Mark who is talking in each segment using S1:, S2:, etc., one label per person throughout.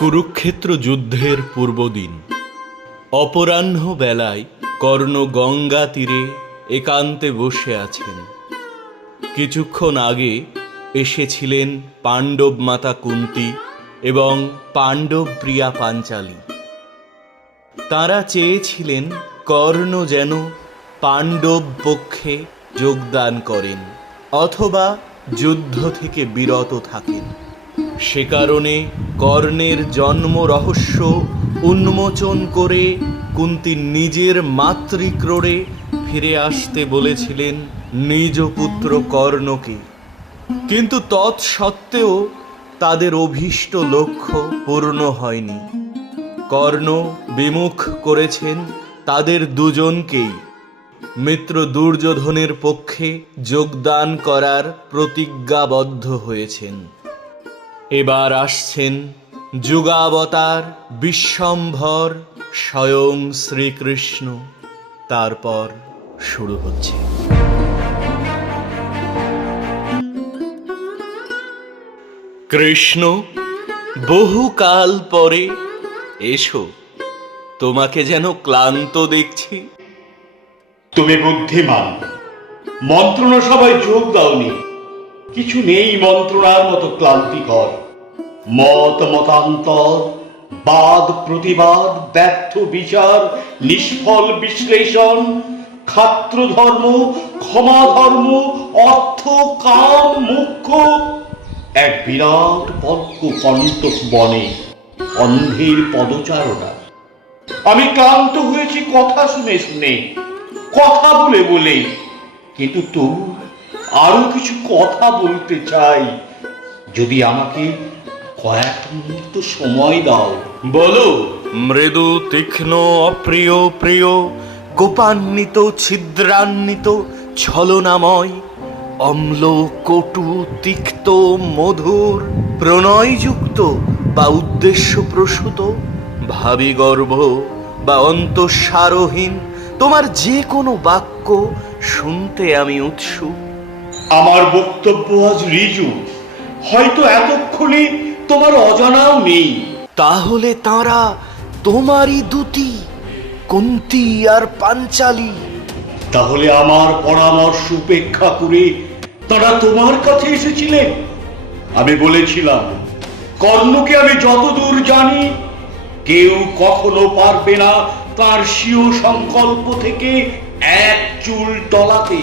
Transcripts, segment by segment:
S1: কুরুক্ষেত্র যুদ্ধের পূর্বদিন। অপরাহ্ন বেলায় কর্ণ গঙ্গা তীরে একান্তে বসে আছেন। কিছুক্ষণ আগে এসেছিলেন পাণ্ডব মাতা কুন্তি এবং পাণ্ডব প্রিয়া পাঞ্চালী। তারা চেয়েছিলেন কর্ণ যেন পাণ্ডব পক্ষে যোগদান করেন অথবা যুদ্ধ থেকে বিরত থাকেন। সে কারণে কর্ণের জন্ম রহস্য উন্মোচন করে কুন্তি নিজের মাতৃক্রোড়ে ফিরে আসতে বলেছিলেন নিজ পুত্র কর্ণকে। কিন্তু তৎসত্ত্বেও তাদের অভীষ্ট লক্ষ্য পূর্ণ হয়নি। কর্ণ বিমুখ করেছেন তাদের দুজনকেই। মিত্র দুর্যোধনের পক্ষে যোগদান করার প্রতিজ্ঞাবদ্ধ হয়েছেন। এবার আসছেন যুগাবতার বিশ্বম্ভর স্বয়ং শ্রীকৃষ্ণ। তারপর শুরু হচ্ছে। কৃষ্ণ বহুকাল পরে এসো, তোমাকে যেন ক্লান্ত দেখছি।
S2: তুমি বুদ্ধিমান মন্ত্রণা সবাই যোগ দাওনি। কিছু নেই মন্ত্রণার মতো ক্লান্তিকর। মত মতান্তর, বাদ প্রতিবাদ, ব্যর্থ বিচার, নিষ্ফল বিশ্লেষণ খাত্র ধর্ম ক্ষমা ধর্ম অর্থ, কাম, মুখ্য। এক বিরাট পদ্ম কণ্টক বনে অন্ধের পদচারণা। আমি ক্লান্ত হয়েছি কথা শুনে শুনে, কথা বলে বলে। কিন্তু তবু আরও কিছু কথা বলতে চাই। যদি আমাকে কয়েক মুহূর্ত সময় দাও।
S1: বলো। মৃদু তীক্ষ্ণ অপ্রিয় প্রিয় কোপান্বিত ছিদ্রান্বিত ছলনাময় অম্ল কটু তিক্ত মধুর প্রণয়যুক্ত বা উদ্দেশ্য প্রসূত ভাবি গর্ভ বা অন্তঃসারহীন তোমার যে কোনো বাক্য শুনতে আমি উৎসুক।
S2: আমার বক্তব্য আজ রিজু। হয়তো এতক্ষণে তোমার অজানাও নেই।
S1: তাহলে তারা তোমারই দুটি কুন্তি আর পাঞ্চালি।
S2: তাহলে আমার পরামর্শ উপেক্ষা করে তারা তোমার কাছে এসেছিলেন। আমি বলেছিলাম কর্ণকে আমি যতদূর জানি কেউ কখনো পারবে না তার স্বীয় সংকল্প থেকে এক চুল টলাতে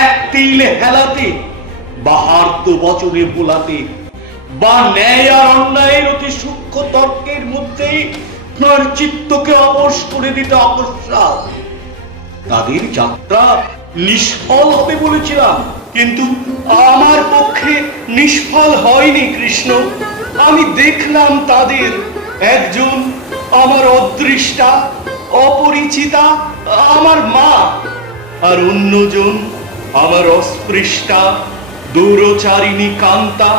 S2: এক তিল হেলাতে বা হার্দ বচনে বোলাতে বা ন্যায় আর অন্যায়ের অতি সূক্ষ্ম তর্কের মধ্যে তার চিত্তকে অবশ করে দিতে অকস্মাৎ তাদের যাত্রা নিষ্ফল হবে বলেছিলাম,
S3: কিন্তু আমার পক্ষে নিষ্ফল হয়নি কৃষ্ণ। আমি দেখলাম তাদের একজন আমার অদৃষ্টা, অপরিচিতা আমার মা, আর অন্যজন আমার অস্পৃষ্টা, দূরচারিণী কান্তা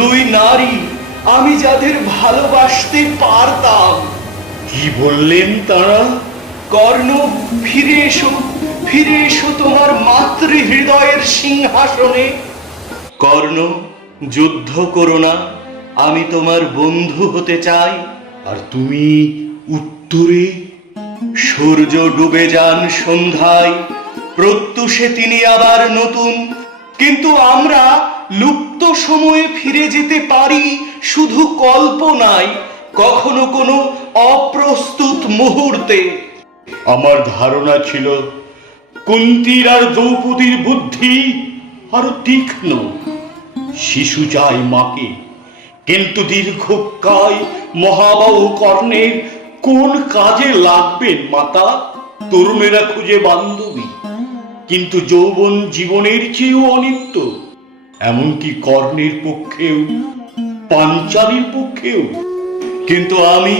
S3: দুই নারী আমি যাদের ভালোবাসতে পারতাম।
S2: কি বললেন তারা?
S3: কর্ণ, ফিরে এসো ফিরে এসো তোমার মাতৃ হৃদয়ের সিংহাসনে। কর্ণ, যুদ্ধ করো না, আমি তোমার বন্ধু হতে চাই।
S2: আর তুমি উত্তরে,
S3: সূর্য ডুবে যান সন্ধ্যায়, প্রত্যুষে তিনি আবার নতুন। কিন্তু আমরা লুপ্ত সময়ে ফিরে যেতে পারি শুধু কল্পনায়, কখনো কোনো অপ্রস্তুত মুহূর্তে।
S2: আমার ধারণা ছিল, কুন্তির আর দ্রৌপদীর বুদ্ধি আরও তীক্ষ্ণ। শিশু চায় মাকে, কিন্তু দীর্ঘকায় মহাবাহু কর্ণের কোন কাজে লাগবেন মাতা? তরুণেরা খুঁজে বান্ধবী, কিন্তু যৌবন জীবনের চেয়েও অনিত্য। এমনকি কর্ণের পক্ষেও, পাঞ্চালীর পক্ষেও।
S3: কিন্তু আমি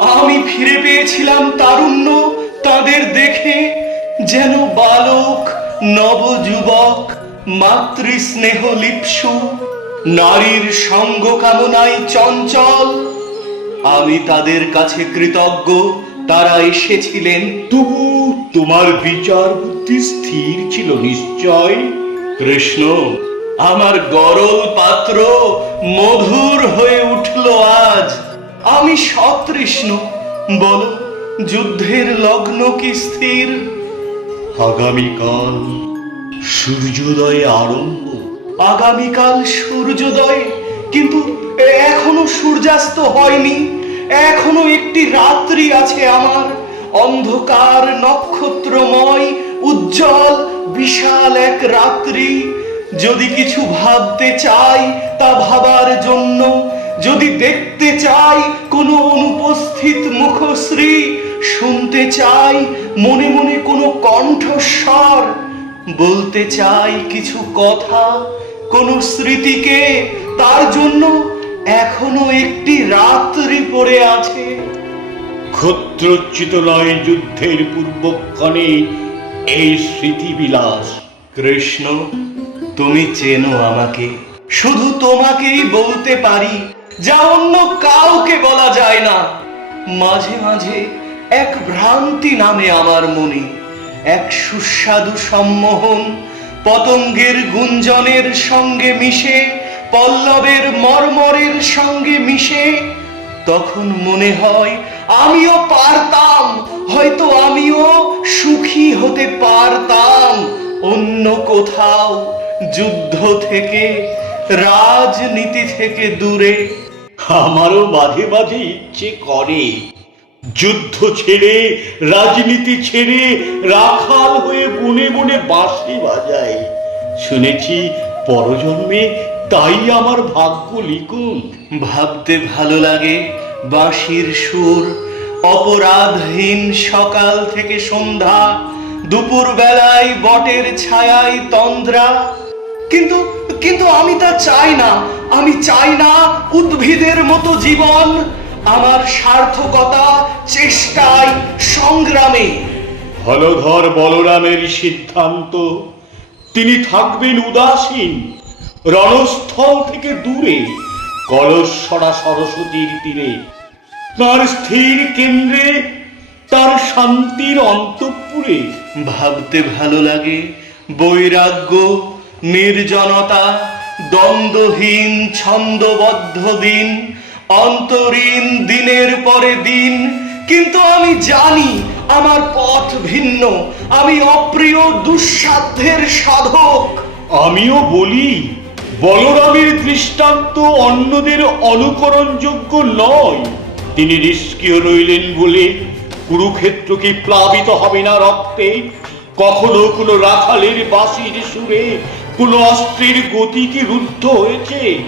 S3: আমি ফিরে পেয়েছিলাম তারুণ্য তাদের দেখে, যেন বালক, নবযুবক, মাতৃস্নেহ লিপসু, নারীর সঙ্গ কামনায় চঞ্চল। আমি তাদের কাছে কৃতজ্ঞ, তারা এসেছিলেন।
S2: তবু তোমার বিচার বুদ্ধি স্থির ছিল নিশ্চয়,
S3: কৃষ্ণ? আমার গরল পাত্র মধুর হয়ে উঠল আজ। আমি সতৃষ্ণ, বল, যুদ্ধের লগ্ন কি স্থির?
S2: আগামীকাল সূর্যোদয় আরম্ভ।
S3: আগামীকাল সূর্যোদয়, কিন্তু এখনও সূর্যাস্ত হয়নি। এখনও একটি রাত্রি আছে আমার। অন্ধকার নক্ষত্রময়, উজ্জ্বল, বিশাল এক রাত্রি। যদি কিছু ভাবতে চাই তা ভাবার জন্য, যদি দেখতে চাই কোনো অনুপস্থিত মুখশ্রী, শুনতে চাই মনে মনে কোনো কণ্ঠস্বর, বলতে চাই কিছু কথা কোন স্মৃতিকে, তার জন্য এখনও একটি রাত্রি পড়ে আছে।
S2: ক্ষত্রচ্যুত নয় যুদ্ধের পূর্বক্ষণে এই স্মৃতিবিলাস।
S3: কৃষ্ণ তুমি চেনো আমাকে। শুধু তোমাকেই বলতে পারি, যা অন্য কাউকে বলা যায় না। মাঝে মাঝে এক ভ্রান্তি নামে আমার মনে, এক সুস্বাদু সম্মোহন, পতঙ্গের গুঞ্জনের সঙ্গে মিশে, পল্লবের মর্মরের সঙ্গে মিশে। তখন মনে হয়, আমিও পারতাম, হয়তো আমিও সুখী হতে পারতাম অন্য কোথাও। যুদ্ধ থেকে, রাজনীতি থেকে দূরে।
S2: আমারও মাঝে মাঝে ইচ্ছে করে যুদ্ধ ছেড়ে, রাজনীতি ছেড়ে, রাখাল হয়ে বনে বনে বাঁশি বাজাই। শুনেছি পরজন্মে তাই আমার ভাগ্য লিখুন।
S3: ভাবতে ভালো লাগে বাঁশির সুর। অপরাধহীন সকাল থেকে সন্ধ্যা দুপুর বেলায় বটের ছায়ায় তন্দ্রা। কিন্তু কিন্তু আমি তা চাই না। আমি চাই না উদ্ভিদের মতো জীবন। আমার সার্থকতা চেষ্টায় সংগ্রামে।
S2: হলধর বলরামের সিদ্ধান্ত তিনি থাকবেন উদাসীন রণস্থল থেকে দূরে কলসরা সরস্বতীর তীরে। তার স্থির কেন্দ্রে তার শান্তির অন্তঃপুরে।
S3: ভাবতে ভালো লাগে বৈরাগ্য নির্জনতা, দ্বন্দ্বহীন, ছন্দবদ্ধ দিন, অন্তরীণ দিনের পরে দিন। কিন্তু আমি জানি আমার পথ ভিন্ন, আমি অপ্রিয়, দুঃসাধ্যের সাধক।
S2: আমিও বলি, বলরামের দৃষ্টান্ত অন্যদের অনুকরণযোগ্য নয়। তিনি নিষ্ক্রিয় রইলেন বলে কুরুক্ষেত্র কি প্লাবিত হবে না রক্তে। কখনো কোনো রাখালের বাঁশির সুরে কোনো অস্ত্রের গতি কি রুদ্ধ হয়েছে?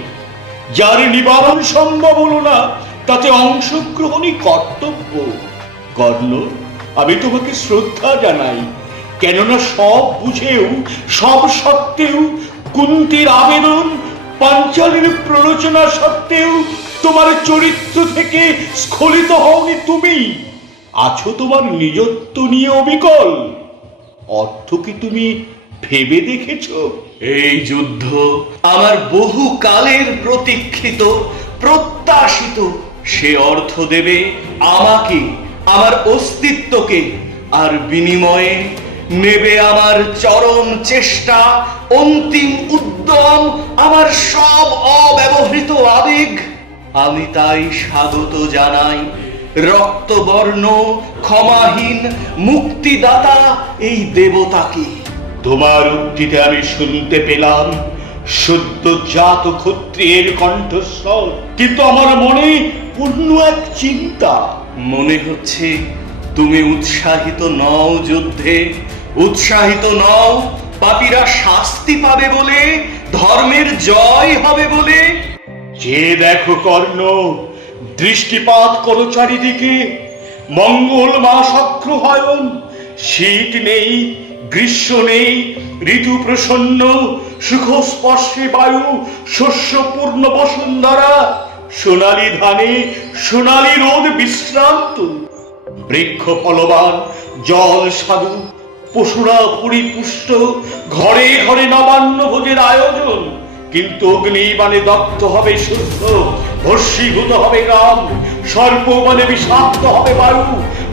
S2: যার নিবারণ সম্ভব হলো না, তাতে অংশগ্রহণই কর্তব্য। কর্ণ, আমি তোমাকে শ্রদ্ধা জানাই। কেননা সব বুঝেও, সব সত্ত্বেও, কুন্তির আবেদন, পাঞ্চালের প্ররোচনা সত্ত্বেও তোমার চরিত্র থেকে স্খলিত হওনি তুমি। আছো তোমার নিজত্ব নিয়ে অবিকল। অর্থ কি তুমি ভেবে দেখেছ?
S3: এই যুদ্ধ আমার বহু কালের প্রতীক্ষিত, প্রত্যাশিত। সে অর্থ দেবে আমাকে, আমার অস্তিত্বকে, আর বিনিময়ে নেবে আমার চরম চেষ্টা, অন্তিম উদ্যম, আমার সব অব্যবহৃত আবেগ। আমি তাই স্বাগত জানাই রক্তবর্ণ, ক্ষমাহীন, মুক্তিদাতা এই দেবতাকে।
S2: তোমার উক্তিতে আমি শুনতে পেলাম সদ্য জাত ক্ষত্রিয়ের কণ্ঠস্বর। কিন্তু আমার মনে পূর্ণ এক চিন্তা।
S3: মনে হচ্ছে তুমি উৎসাহিত নও যুদ্ধে উৎসাহিত নও পাপীরা শাস্তি পাবে বলে ধর্মের জয় হবে বলে।
S2: যে দেখো কর্ণ দৃষ্টিপাত করো চারিদিকে মঙ্গল মাস অগ্রহায়ণ শীত নেই গ্রীষ্ম নেই, ঋতু প্রসন্ন সুখ স্পর্শে বায়ু শস্যপূর্ণ বসুন্ধরা, সোনালী ধানে, সোনালী রোদ বিশ্রান্ত। বৃক্ষ ফলবান, জল সাধু, পশুরা পরিপুষ্ট, ঘরে ঘরে নবান্ন ভোজের আয়োজন। কিন্তু অগ্নিবাণে দগ্ধ হবে শুদ্ধ ভস্মীভূত হবে গ্রাম সর্পবাণে বিষাক্ত হবে বায়ু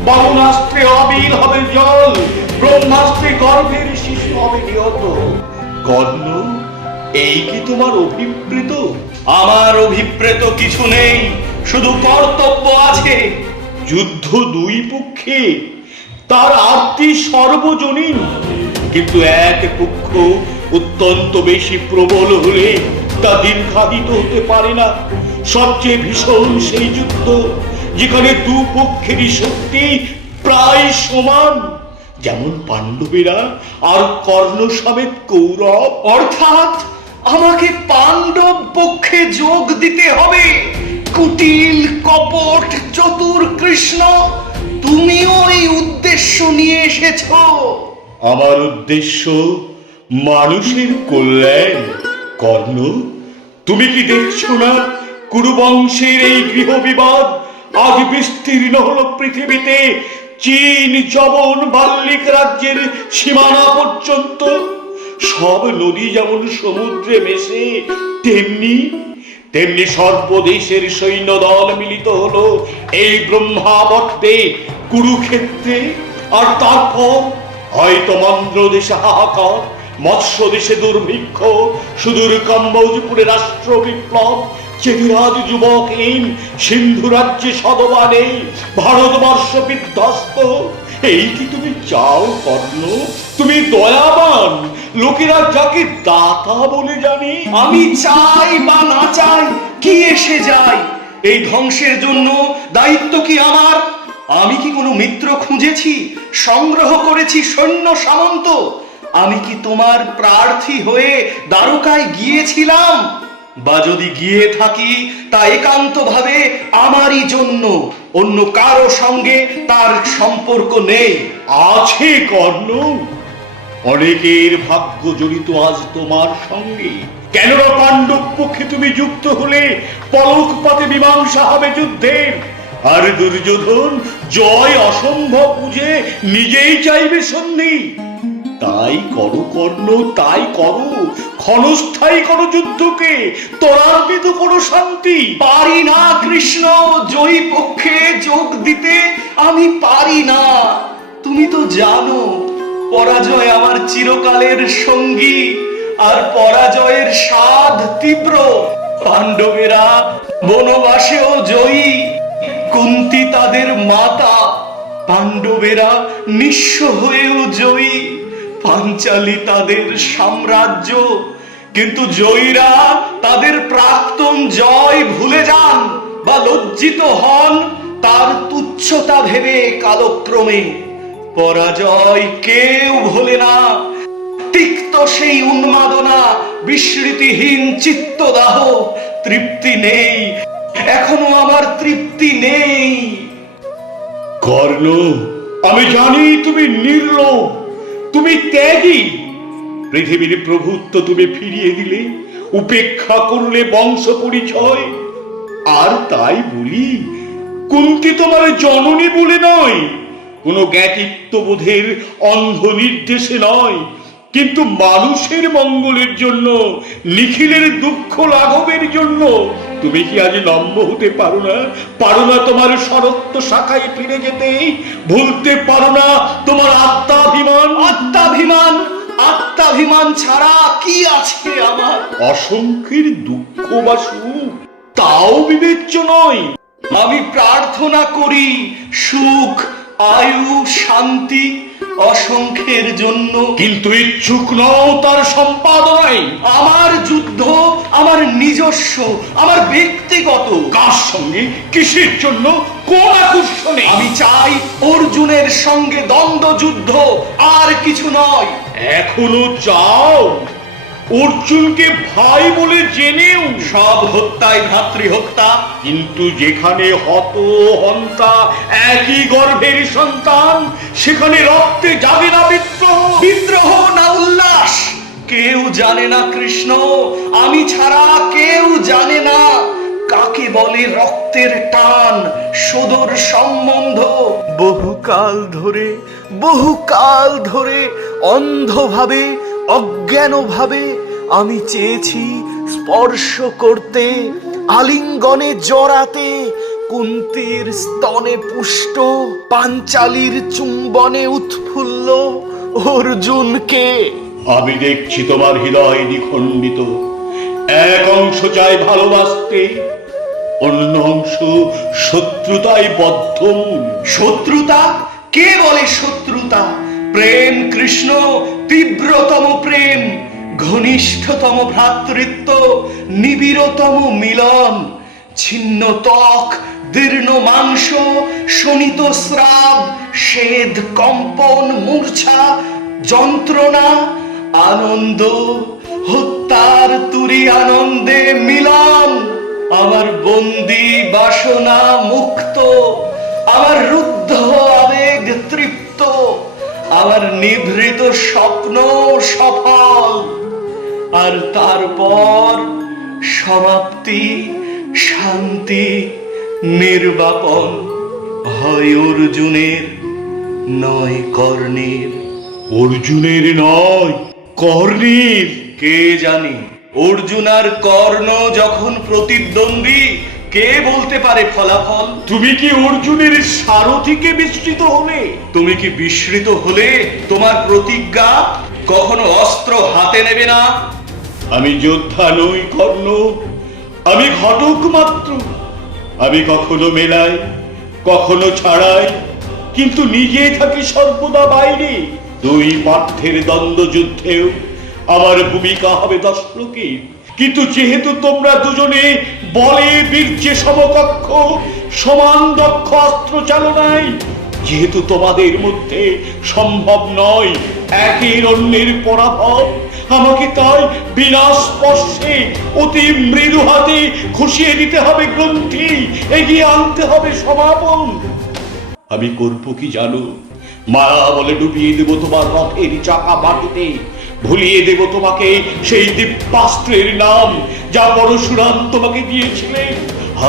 S2: বামনাস্ত্রে অবিল হবে জল ব্রহ্মাস্ত্রে গর্ভের শিশু হবে নিহত। কর্ণ এই কি তোমার অভিপ্রেত?
S3: আমার অভিপ্রেত কিছু নেই শুধু কর্তব্য আছে।
S2: যুদ্ধ দুই পক্ষে তার আত্মী সর্বজনীন। কিন্তু এক পক্ষ অত্যন্ত বেশি প্রবল হলে তা দীর্ঘায়িত হতে পারে না। সবচেয়ে ভীষণ সেই যুদ্ধ, যেখানে দু পক্ষেরই শক্তি প্রায় সমান। যেমন পাণ্ডবেরা আর কর্ণ সমেত কৌরব,
S3: অর্থাৎ আমাকে পাণ্ডব পক্ষে যোগ দিতে হবে। কুটিল, কপট, চতুর, কৃষ্ণ, তুমিও এই উদ্দেশ্য নিয়ে এসেছ।
S2: আমার উদ্দেশ্য মানুষের কল্যাণ। কর্ণ তুমি কি দেখছ না কুরুবংশের এই গৃহ বিবাদ আজ বিস্তীর্ণ হলো পৃথিবীতে। চীন জবন বাল্লিক রাজ্যের সীমানা পর্যন্ত। সব নদী যেমন সমুদ্রে মেশে, তেমনি তেমনি সর্বদেশের সৈন্য দল মিলিত হলো এই ব্রহ্মাবর্তে কুরুক্ষেত্রে। আর তারপর হয়তো মন্দ্র দেশে হাহাকার মৎস্য দেশে দুর্ভিক্ষ সুদূর কম্বোজপুরে রাষ্ট্র বিপ্লব চেতিরাজ যুবকহীন সিন্ধু রাজ্যে সদবা নেই ভারতবর্ষ বিধ্বস্ত এই কি তুমি চাও, কর্ণ? তুমি দয়াবান, লোকেরা যাকে দাতা বলে জানে।
S3: আমি চাই বা না চাই, কি এসে যায়? এই ধ্বংসের জন্য দায়িত্ব কি আমার? আমি কি কোনো মিত্র খুঁজেছি, সংগ্রহ করেছি সৈন্য সামন্ত? আমি কি তোমার প্রার্থী হয়ে দ্বারকায় গিয়েছিলাম? বা যদি গিয়ে থাকি, তা একান্তভাবে আমারই জন্য। অন্য কারও সঙ্গে তার সম্পর্ক নেই।
S2: আছে কর্ণ? অনেকের ভাগ্য জড়িত আজ তোমার সঙ্গে। কেননা পাণ্ডব পক্ষে তুমি যুক্ত হলে? পলক পাতে মীমাংসা হবে যুদ্ধের আর দুর্যোধন, জয় অসম্ভব বুঝে নিজেই চাইবে সন্ধি তাই করো কর্ণ, তাই করো। ক্ষণস্থায়ী করো যুদ্ধকে ত্বরান্বিত করো শান্তি।
S3: পারি না কৃষ্ণ, জয়ী পক্ষে যোগ দিতে। আমি পারি না। তুমি তো জানো, পরাজয় আমার চিরকালের সঙ্গী, আর পরাজয়ের স্বাদ তীব্র। পাণ্ডবেরা বনবাসেও জয়ী, কুন্তি তাদের মাতা। পাণ্ডবেরা নিঃস্ব হয়েও জয়ী। পাঞ্চালী তাদের সাম্রাজ্য। কিন্তু জয়ীরা তাদের প্রাক্তন জয় ভুলে যান বা লজ্জিত হন। তার তুচ্ছতা ভেবে কালক্রমে পরাজয় কেউ ভোলে না। তিক্ত সেই উন্মাদনা, বিস্মৃতিহীন চিত্তদাহ, তৃপ্তি নেই। এখনও আমার তৃপ্তি নেই।
S2: কর্ণ, আমি জানি তুমি নির্লোভ। তুমি ত্যাগী। পৃথিবীর প্রভুত্ব তুমি ফিরিয়ে দিলে, উপেক্ষা করলে বংশ পরিচয়। আর তাই বলি, কুন্তি তোমার জননী বলে নয়, কোনো জ্ঞাতিত্ববোধের অন্ধ নির্দেশে নয়, কিন্তু মানুষের মঙ্গলের জন্য, নিখিলের দুঃখ লাঘবের জন্য তুমি কি আজ নম্ব হতে পারো না? পারো না তোমার সরত্ব শাখায় ফিরে যেতে। ভুলতে পারো না তোমার আত্মাভিমান।
S3: আত্মাভিমান আত্মাভিমান ছাড়া কি আছে আমার?
S2: অসংখ্যের দুঃখ বা সুখ তাও বিবেচ্য নয়।
S3: আমি প্রার্থনা করি সুখ আয়ু শান্তি অসংখ্যের জন্য।
S2: কিন্তু ইচ্ছুক নও তার সম্পাদনায়।
S3: আমার যুদ্ধ আমার নিজস্ব আমার ব্যক্তিগত।
S2: কার সঙ্গে? কিসের জন্য? কোন আকর্ষণে?
S3: আমি চাই অর্জুনের সঙ্গে দ্বন্দ্ব যুদ্ধ আর কিছু নয়।
S2: এখনও চাও? অর্জুনকে ভাই বলে জেনেও
S3: সব হত্যায় ভ্রাতৃহত্যা
S2: কিন্তু যেখানে হত হন্তা একই গর্ভের সন্তান সেখানে রক্তে যাবে না বিদ্রোহ।
S3: বিদ্রোহ না উল্লাস। কেউ জানে না কৃষ্ণ আমি ছাড়া কেউ জানে না। কাকে বলে রক্তের টান সদর সম্বন্ধ?
S1: বহুকাল ধরে বহুকাল ধরে অন্ধভাবে অজ্ঞানভাবে আমি চেয়েছি স্পর্শ করতে আলিঙ্গনে জড়াতে কুন্তির স্তনে পুষ্ট পাঞ্চালির চুম্বনে উৎফুল্ল। অর্জুনকে
S2: আমি দেখছি তোমার হৃদয় দ্বিখণ্ডিত এক অংশ চাই ভালোবাসতে অন্য অংশ শত্রুতায় বদ্ধমূল
S3: শত্রুতা? কে বলে শত্রুতা? প্রেম কৃষ্ণ, তীব্রতম প্রেম, ঘনিষ্ঠতম ভ্রাতৃত্ব, নিবিড়তম মিলন, ছিন্ন ত্বক, দীর্ণ মাংস, শোণিত স্রাব শ্বেদ কম্পন, মূর্ছা, যন্ত্রণা, আনন্দ, হত্যার তুরি আনন্দে মিলন, আমার বন্দি বাসনা মুক্ত, আমার রুদ্ধ আবেগ তৃপ্ত। আমার নিভৃত স্বপ্ন সফল। আর তারপর সমাপ্তি শান্তি নির্বাপন হয় অর্জুনের নয় কর্ণের।
S2: অর্জুনের নয় কর্ণের।
S3: কে জানি? অর্জুন আর কর্ণ যখন প্রতিদ্বন্দ্বী কে বলতে পারে ফলাফল?
S2: তুমি কি অর্জুনের সারথিকে বিস্তৃত হলে
S3: তুমি কি বিস্মৃত হলে তোমার প্রতিজ্ঞা কখনো অস্ত্র হাতে নেবে না?
S2: আমি যোদ্ধা নই কর্ণ। আমি ঘটক মাত্র। আমি কখনো মেলাই কখনো ছাড়াই কিন্তু নিজে থাকি সর্বদা বাইরে। দুই পার্থের দ্বন্দ্ব যুদ্ধেও আমার ভূমিকা হবে দর্শকের কিন্তু যেহেতু তোমরা দুজনে বলে বীর্যে সমকক্ষ, সমান দক্ষ অস্ত্র চালনায়, যেহেতু তোমাদের মধ্যে সম্ভব নয় একের অন্যের পরাভব, আমাকে তাই বিনা স্পর্শে অতি মৃদু হাতে খুশিয়ে দিতে হবে গ্রন্থি, এগিয়ে আনতে হবে সমাপন। আমি করব কি জানো? মায়া বলে ডুবিয়ে দেবো তোমার রথের চাকা মাটিতে ভুলিয়ে দেব তোমাকে সেই দিব্যাস্ত্রের নাম, যা পরশুরাম তোমাকে দিয়েছিলেন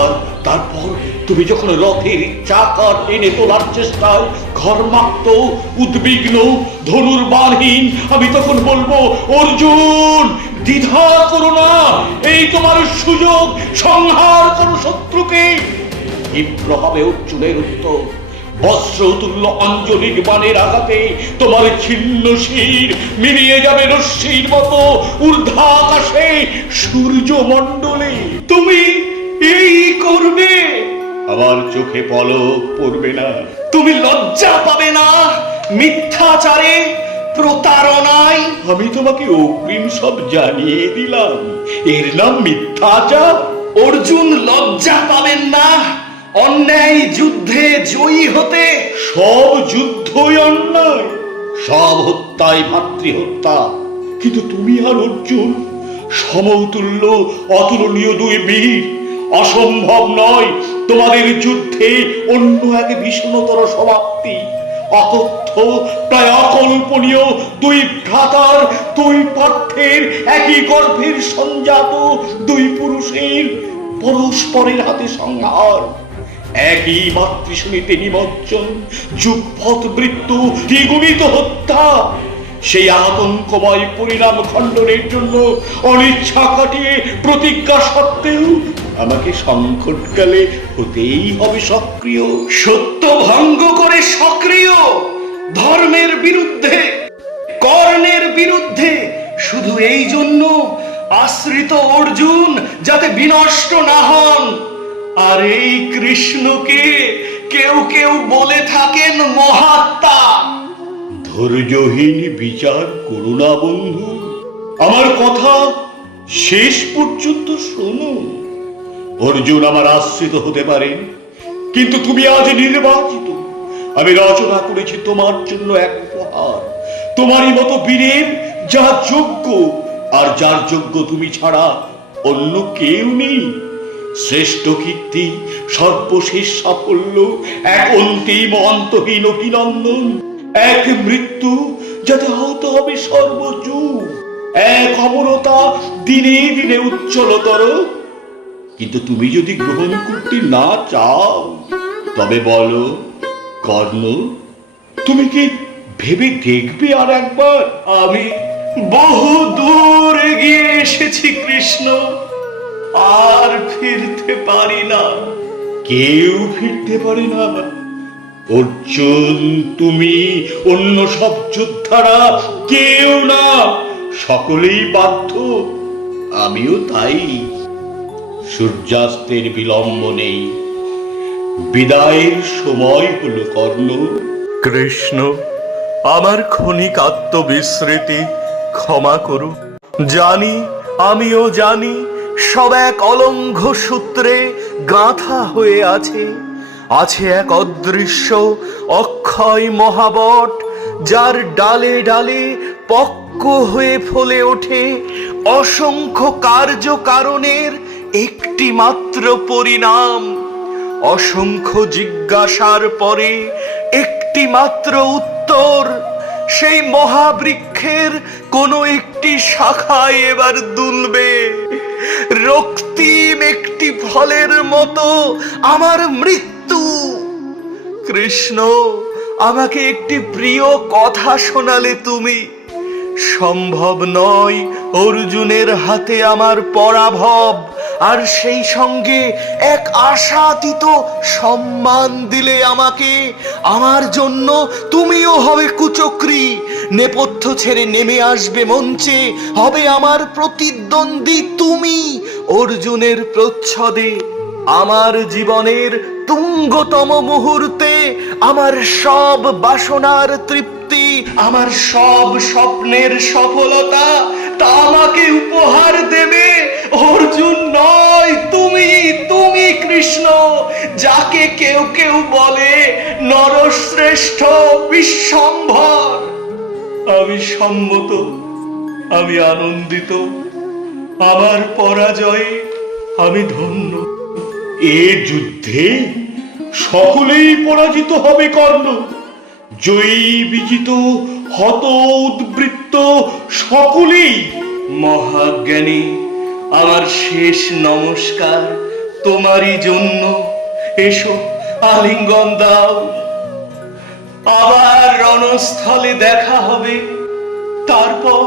S2: আর তারপর তুমি যখন রথের চাকা টেনে তোলার চেষ্টায় ঘরমাক্ত, উদ্বিগ্ন ধনুর বানহীন আমি তখন বলব, অর্জুন, দ্বিধা করো না, এই তোমার সুযোগ, সংহার করো শত্রুকে। ক্ষিপ্র হবে অর্জুনের উত্তর বস্ত্রতুল্য আঞ্জলিক বাণের আঘাতে তোমার ছিন্ন শির মিলিয়ে যাবে রশ্মির মতো
S3: তুমি এই করবে।
S2: আমার চোখে পলক পড়বে না।
S3: তুমি লজ্জা পাবে না। মিথ্যাচারে প্রতারণায়।
S2: আমি তোমাকে অগ্রিম সব জানিয়ে দিলাম। এর নাম মিথ্যাচার।
S3: অর্জুন লজ্জা পাবেন না। অন্যায় যুদ্ধে জয়ী হতে
S2: সব যুদ্ধই অন্যায়। সব হত্যায় ভাতৃহত্যা কিন্তু তুমি আর অর্জুন, সমতুল্য, অতুলনীয় দুই বীর, অসম্ভব নয়, তোমাদের যুদ্ধে অন্য এক ভীষণতর সমাপ্তি। অকথ্য, প্রায় অকল্পনীয় দুই ভ্রাতার, দুই পার্থের একই গর্ভের সঞ্জাত দুই পুরুষের পরস্পরের হাতে সংহার। একই মাতৃশ্রীতে নিমজ্জন, যুগপথ মৃত্যু দ্বিগুণিত হত্যা। সেই আতঙ্কময় পরিণাম খণ্ডনের জন্য অনিচ্ছা কাটিয়ে প্রতিজ্ঞা সত্ত্বেও আমাকে সংকটকালে হতেই হবে সক্রিয়।
S3: সত্য ভঙ্গ করে সক্রিয় ধর্মের বিরুদ্ধে, কর্ণের বিরুদ্ধে। শুধু এই জন্য আশ্রিত অর্জুন যাতে বিনষ্ট না হন। আর এই কৃষ্ণকে কেউ কেউ বলে থাকেন মহাত্মা।
S2: ধৈর্যহীন বিচার করো না বন্ধু। আমার কথা শেষ পর্যন্ত শোনো। অর্জুন আমার আশ্রিত হতে পারে, কিন্তু তুমি আজ নির্বাচিত। আমি রচনা করেছি তোমার জন্য এক উপহার। তোমারই মতো বীরের যা যোগ্য, আর যার যোগ্য তুমি ছাড়া অন্য কেউ নেই। শ্রেষ্ঠ কীর্তি, সর্বশেষ সাফল্য, এক অন্তিম অন্তহীন অভিনন্দন, এক মৃত্যু যাতে হতে হবে সর্বযুগ এক অমরতা দিনে দিনে উজ্জ্বলতর। কিন্তু তুমি যদি গ্রহণ করতে না চাও, তবে বলো, কর্ণ, তুমি কি ভেবে দেখবে আর একবার?
S3: আমি বহু দূর এগিয়ে এসেছি, কৃষ্ণ। আর ফিরতে পারি না।
S2: কেউ ফিরতে পারে না। অর্জুন, তুমি, অন্য সব যোদ্ধারা কেউ না। সকলেই বাধ্য। আমিও তাই। সূর্যাস্তের বিলম্ব নেই। বিদায়ের সময় হলো কর্ণ।
S3: কৃষ্ণ, আমার ক্ষণিক আত্মবিস্মৃতি ক্ষমা করু। জানি, আমিও জানি সব এক অলঙ্ঘ সূত্রে গাঁথা হয়ে আছে। আছে এক অদৃশ্য অক্ষয় মহাবট, যার ডালে ডালে পক্ক হয়ে ফলে ওঠে অসংখ্য কার্য কারণের একটি মাত্র পরিণাম। অসংখ্য জিজ্ঞাসার পরে একটি মাত্র উত্তর, সেই মহাবৃক্ষের কোনো একটি শাখায় এবার দুলবে। রক্তিম একটি ফলের মতো আমার মৃত্যু। কৃষ্ণ, আমাকে একটি প্রিয় কথা শোনালে তুমি। সম্ভব নয় অর্জুনের হাতে আমার পরাভব, আর সেই সঙ্গে এক আশাতীত সম্মান দিলে আমাকে। আমার জন্য তুমিও হবে কুচক্রী নেপথ্য ছেড়ে নেমে আসবে মঞ্চে, হবে আমার প্রতিদ্বন্দ্বী তুমি। অর্জুনের প্রচ্ছদে, আমার জীবনের তুঙ্গতম মুহূর্তে, আমার সব বাসনার তৃপ্তি, আমার সব স্বপ্নের সফলতা, তা আমাকে উপহার দেবে। অর্জুন নয়, তুমি তুমি কৃষ্ণ, যাকে কেউ কেউ বলে নরশ্রেষ্ঠ বিশ্বম্ভর। আমি সম্মত, আমি আনন্দিত, আমার পরাজয়ে আমি ধন্য।
S2: এ যুদ্ধে সকলেই পরাজিত হবে কর্ণ। জয়ী বিজিত, হত উদ্বৃত্ত সকলেই
S4: মহাজ্ঞানী, আমার শেষ নমস্কার তোমারই জন্য। এসো, আলিঙ্গন দাও। আবার রণস্থলে দেখা হবে। তারপর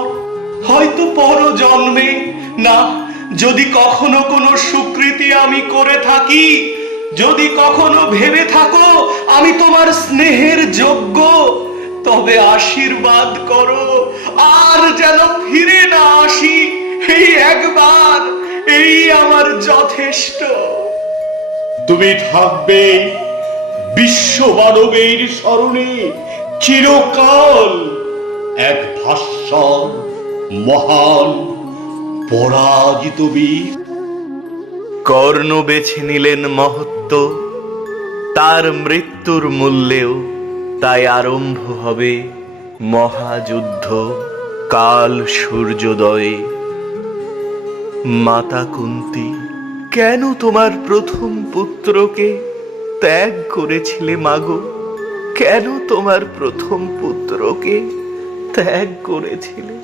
S4: হয়তো পর জন্মে। না, যদি কখনো কোনো সুকৃতি আমি করে থাকি, যদি কখনো ভেবে থাকো আমি তোমার স্নেহের যোগ্য, তবে আশীর্বাদ করো, আর যেন ফিরে না আসি। এই একবার, এই আমার যথেষ্ট।
S2: তুমি থাকবে বিশ্ব মানবের স্মরণে চিরকাল এক ভাস্বর মহান পরাজিত বীর।
S3: কর্ণ বেছে নিলেন মহত্ব, তার মৃত্যুর মূল্যেও তাই আরম্ভ হবে মহাযুদ্ধ, কাল সূর্যোদয়ে। মাতা কুন্তি, কেন তোমার প্রথম পুত্রকে ত্যাগ করেছিলে মাগো কেন তোমার প্রথম পুত্রকে ত্যাগ করেছিলে?